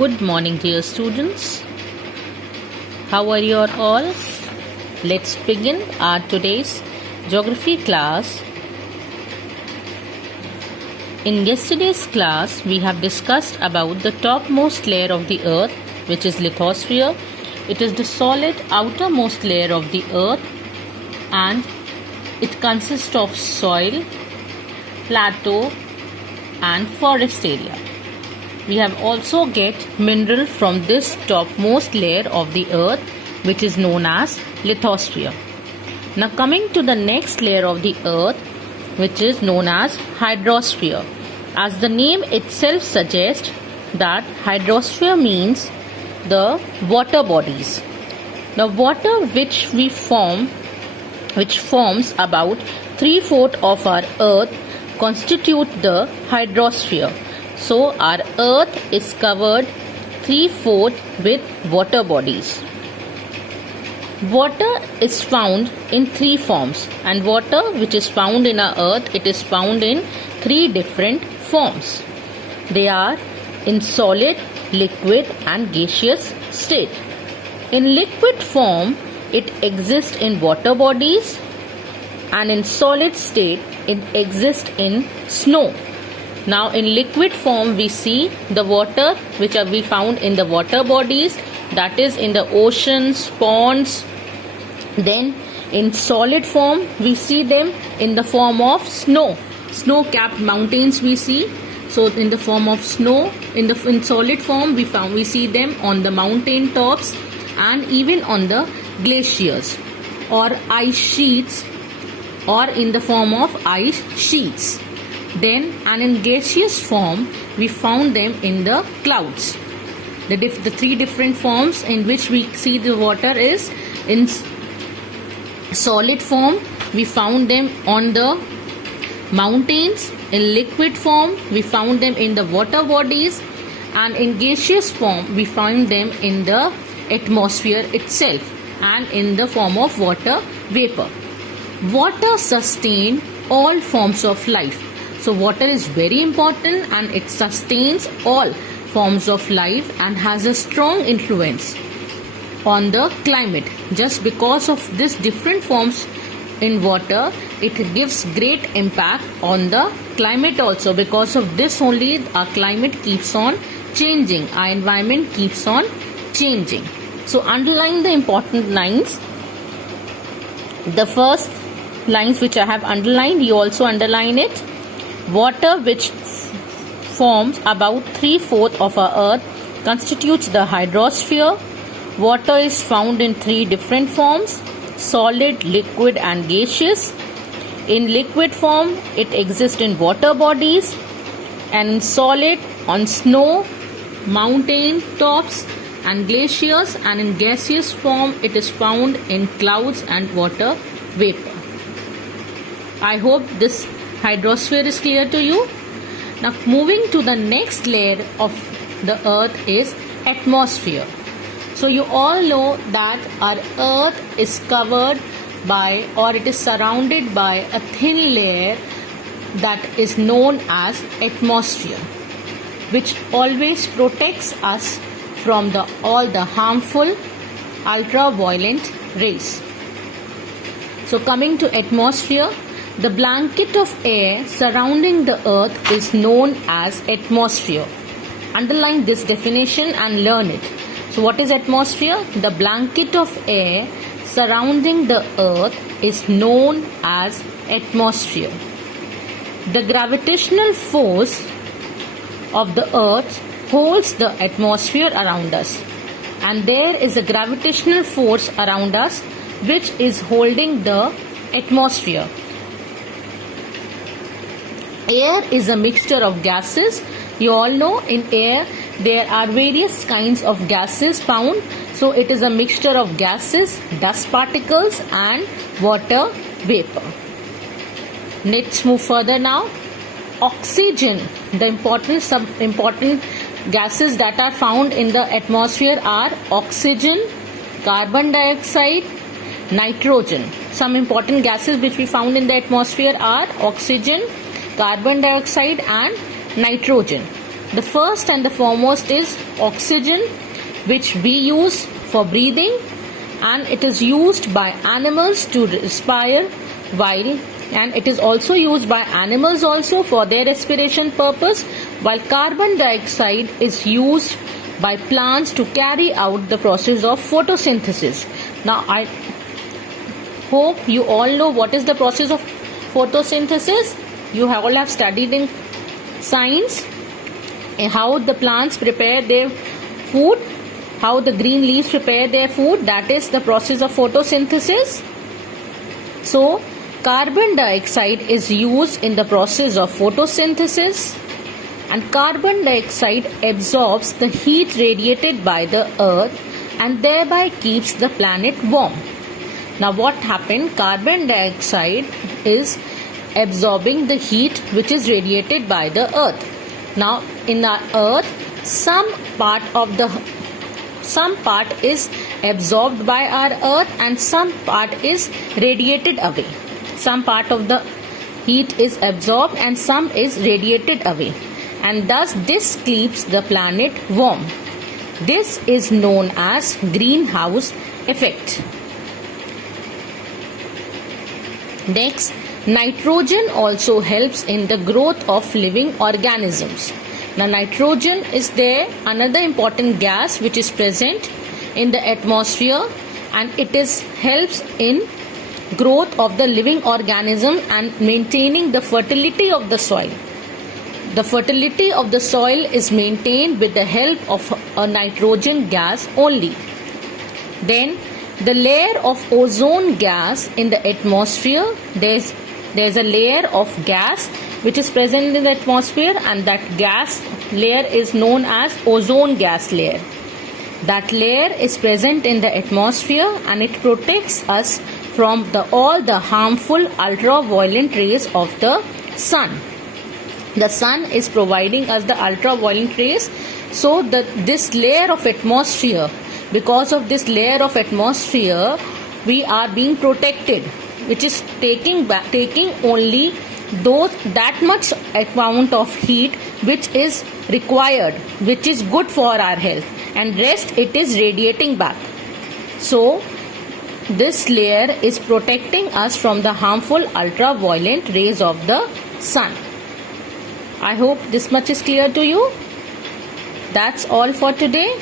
Good morning, dear students. How are you all? Let's begin our today's geography class. In yesterday's class, we have discussed about the topmost layer of the earth, which is lithosphere. It is the solid outermost layer of the earth and it consists of soil, plateau and forest area. We have also get mineral from this topmost layer of the earth, which is known as lithosphere. Now coming to the next layer of the earth, which is known as hydrosphere. As the name itself suggests, that hydrosphere means the water bodies. The water which forms about 3/4 of our earth constitute the hydrosphere. So our earth is covered 3/4 with water bodies. Water is found in three forms, and water which is found in our earth, it is found in three different forms. They are in solid, liquid and gaseous state. In liquid form, it exists in water bodies, and in solid state, it exists in snow. Now in liquid form, we see the water which we found in the water bodies, that is in the oceans, ponds. Then in solid form, we see them in the form of snow-capped mountains we see. So in the form of snow, in solid form, we see them on the mountain tops and even on the glaciers or ice sheets, or in the form of ice sheets. Then and in gaseous form, we found them in the clouds. The three different forms in which we see the water is in solid form, we found them on the mountains. In liquid form, we found them in the water bodies, and in gaseous form, we found them in the atmosphere itself and in the form of water vapor. Water sustains all forms of life. So water is very important and it sustains all forms of life and has a strong influence on the climate. Just because of this different forms in water, it gives great impact on the climate also. Because of this only, our climate keeps on changing, our environment keeps on changing. So underline the important lines. The first lines which I have underlined, you also underline it. Water which forms about 3/4 of our earth constitutes the hydrosphere. Water is found in three different forms: solid, liquid and gaseous. In liquid form, it exists in water bodies, and in solid on snow, mountain tops and glaciers, and in gaseous form, it is found in clouds and water vapor. I hope this hydrosphere is clear to you. Now moving to the next layer of the earth is atmosphere. So you all know that our earth is covered by, or it is surrounded by, a thin layer that is known as atmosphere, which always protects us from all the harmful ultraviolet rays. So coming to atmosphere, the blanket of air surrounding the earth is known as atmosphere. Underline this definition and learn it. So what is atmosphere? The blanket of air surrounding the earth is known as atmosphere. The gravitational force of the earth holds the atmosphere around us, and there is a gravitational force around us which is holding the atmosphere. Air is a mixture of gases. You all know in air there are various kinds of gases found. So it is a mixture of gases, dust particles and water vapor. Let's move further now. Oxygen. The important gases that are found in the atmosphere are oxygen, carbon dioxide, nitrogen. Some important gases which we found in the atmosphere are oxygen, carbon dioxide and nitrogen. The first and the foremost is oxygen, which we use for breathing, and it is used by animals to respire, and it is also used by animals also for their respiration purpose, while carbon dioxide is used by plants to carry out the process of photosynthesis. Now I hope you all know what is the process of photosynthesis. You all have studied in science how the plants prepare their food, how the green leaves prepare their food. That is the process of photosynthesis. So carbon dioxide is used in the process of photosynthesis, and carbon dioxide absorbs the heat radiated by the earth and thereby keeps the planet warm. Now what happened? Carbon dioxide is absorbing the heat which is radiated by the earth. Now in our earth, some part is absorbed by our earth and some part is radiated away. Some part of the heat is absorbed and some is radiated away, and thus this keeps the planet warm. This is known as greenhouse effect. Next, nitrogen also helps in the growth of living organisms. Now nitrogen is there, another important gas which is present in the atmosphere, and it helps in growth of the living organism and maintaining the fertility of the soil. The fertility of the soil is maintained with the help of a nitrogen gas only. Then the layer of ozone gas in the atmosphere, there's a layer of gas which is present in the atmosphere, and that gas layer is known as ozone gas layer. That layer is present in the atmosphere and it protects us from all the harmful ultraviolet rays of the sun. The sun is providing us the ultraviolet rays, so this layer of atmosphere, because of this layer of atmosphere, we are being protected, which is taking only that much amount of heat which is required, which is good for our health, and rest it is radiating back. So this layer is protecting us from the harmful ultraviolet rays of the sun. I hope this much is clear to you. That's all for today.